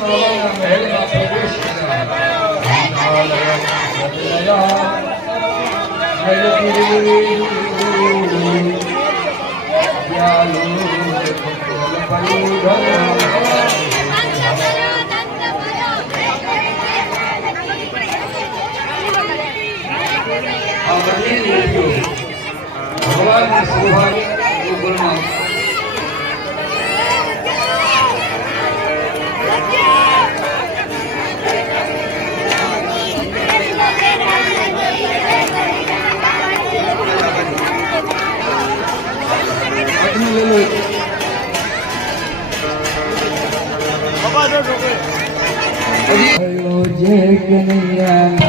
બાબાના મહેલમાં પ્રવેશ ભગવાનની શોભા जय कन्हैया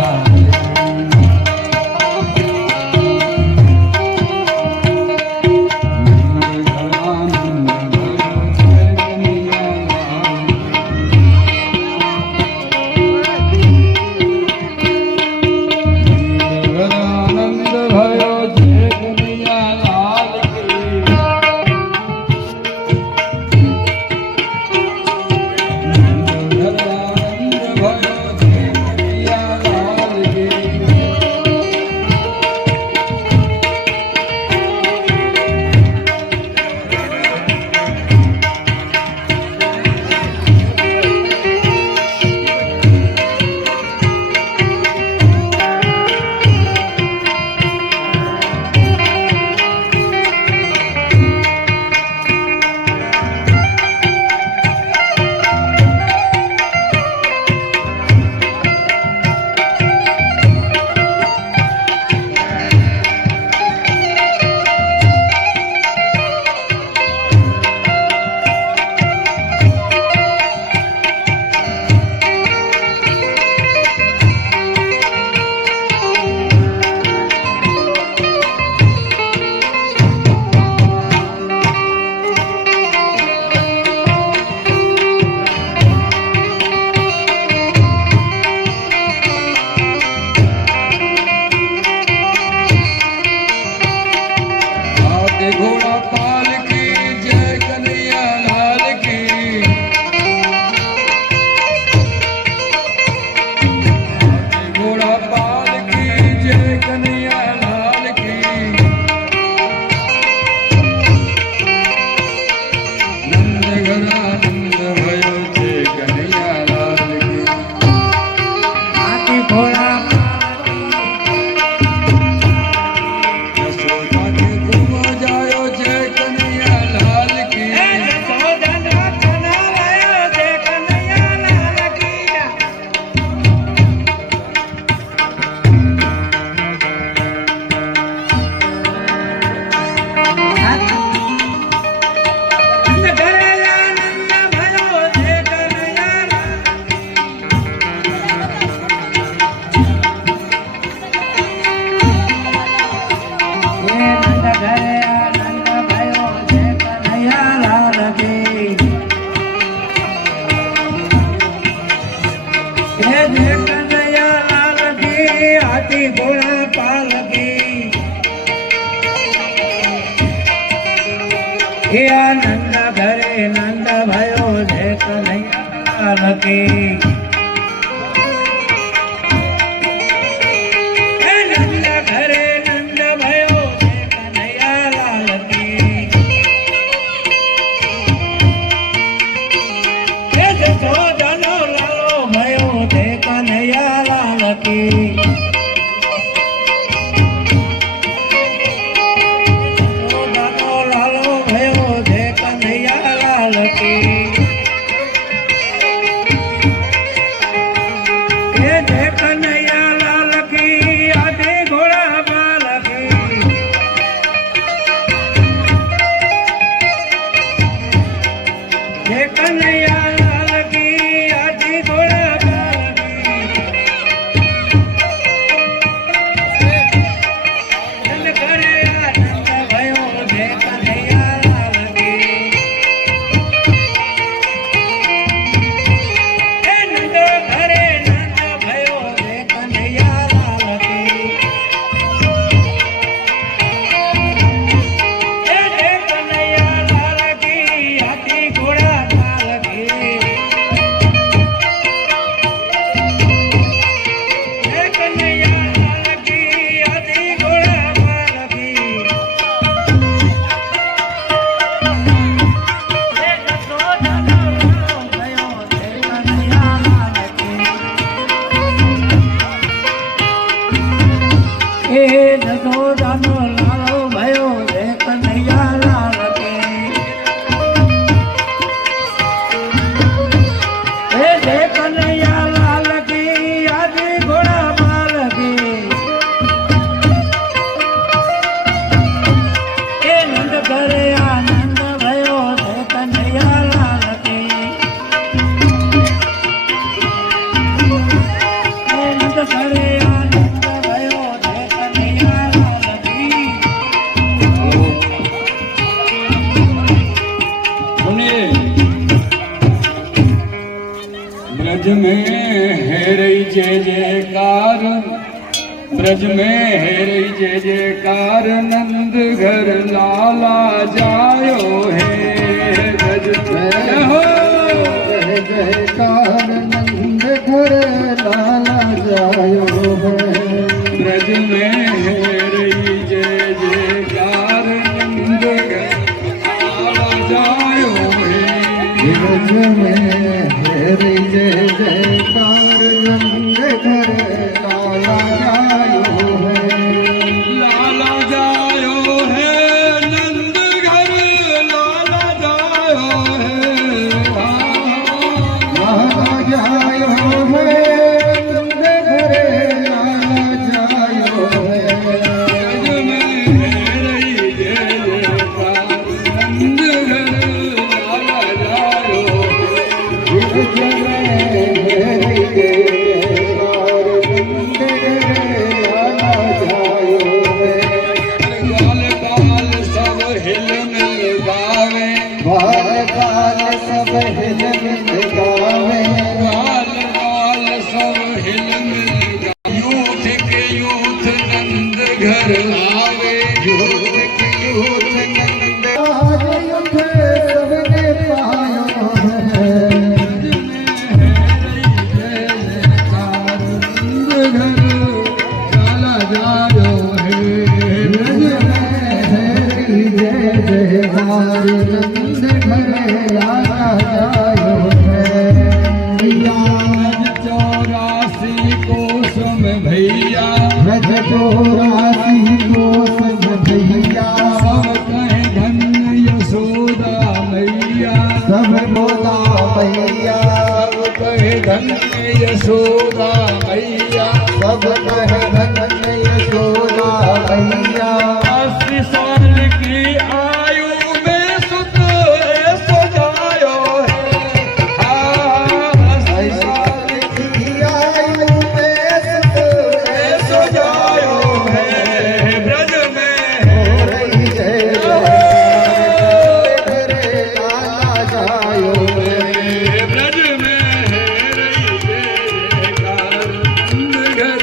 नंद घरे नंद भयो जय कन्हैया लाल की नंद घरे नंद भयो जय कन्हैया लाल की जनो लालो भयो जय कन्हैया लाल की ब्रज में है रही जय जयकार, ब्रज में है रही जय जयकार, नंद घर लाला जायो है। ब्रज में हो जय जयकार नंद घर लाला जायो है। ब्रज में है रही जय जयकार, नंद घर लाला जायो है। ब्रज में है रे जय जयकार नंद घर लाला जायो है। लाला जायो है, नंद घर लाला जायो है। लाला जायो है नंद घर लाला जायो है। ब्रज में है रही जय जयकार, नंद घर लाला जायो है। ब्रज में है रे जय जयकार नंद घर लाला जायो है। बाल बाल सब हिल मिल गावे, बाल काल सब हिल मिल गावे। बाल बाल सब हिल मिल गावे। यूथ के यूथ नंद घर आवे, यूथ के यूथ नंद आज युद्ध सबने पायो है। ब्रज में है जय जयकार नंद घर लाला जायो है। चौरासी कोस में भैया, ब्रज 84 कोस में भैया। सब कहे धन्य यशोदा मैया, सब बोला मैया, सब कहे धन्य यशोदा मैया। सब कहे धन्य यशोदा मैया। 80 साल की आयु में सुत ऐसो जायो है। 80 साल की आयु में सुख ऐसो जायो है। ब्रज में हो रही जय जयकार करे लाला जायो है। ब्रज में है रही जय जयकार, नंद घर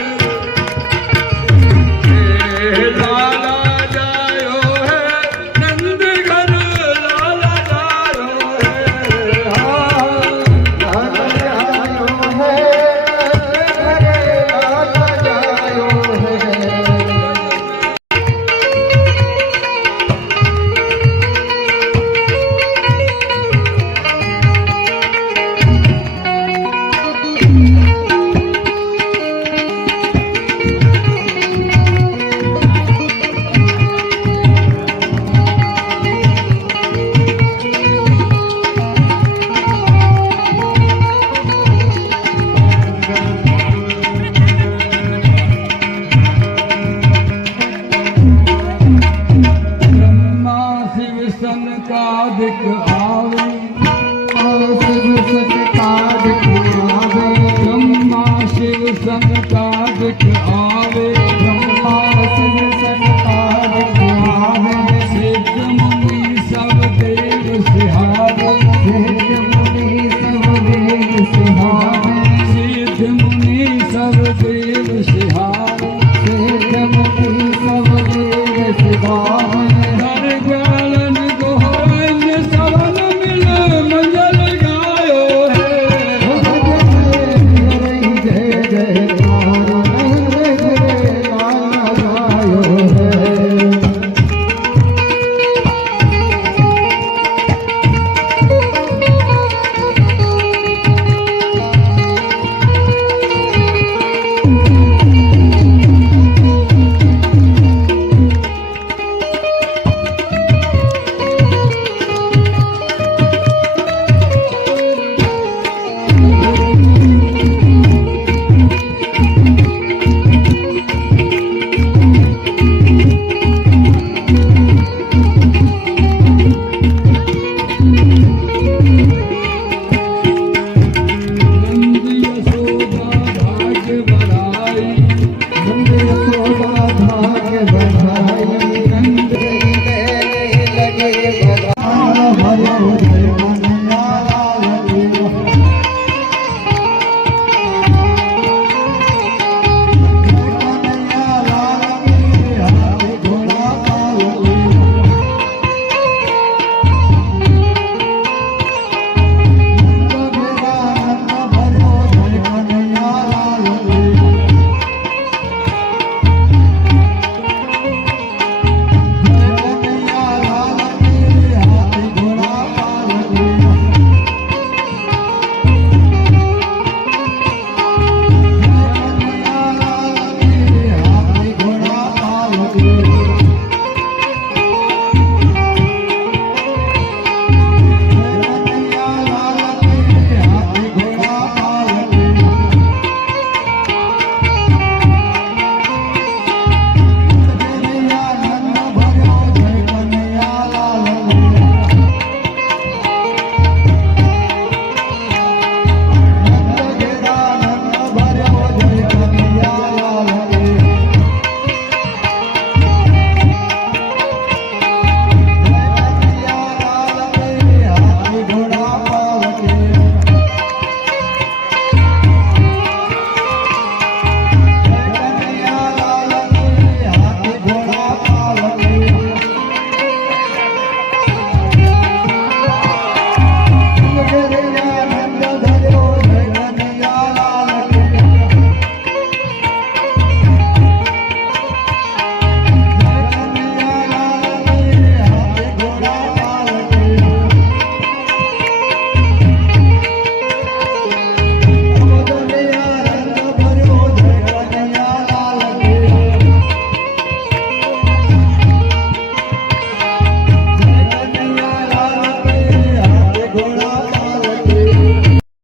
लाला जायो है। नंद घर लाला जायो है। लाला जायो है करे लाला जायो है। ब्रह्मा शिव सनकादिक आवे, शिव सनकादिक आवे। ब्रह्मा शिव सनकादिक आवे। ब्रह्मा शिव सनकादिक आवे। सिद्ध मुनि सब देव सिहावे, सिद्ध मुनि सब देव सिहावे।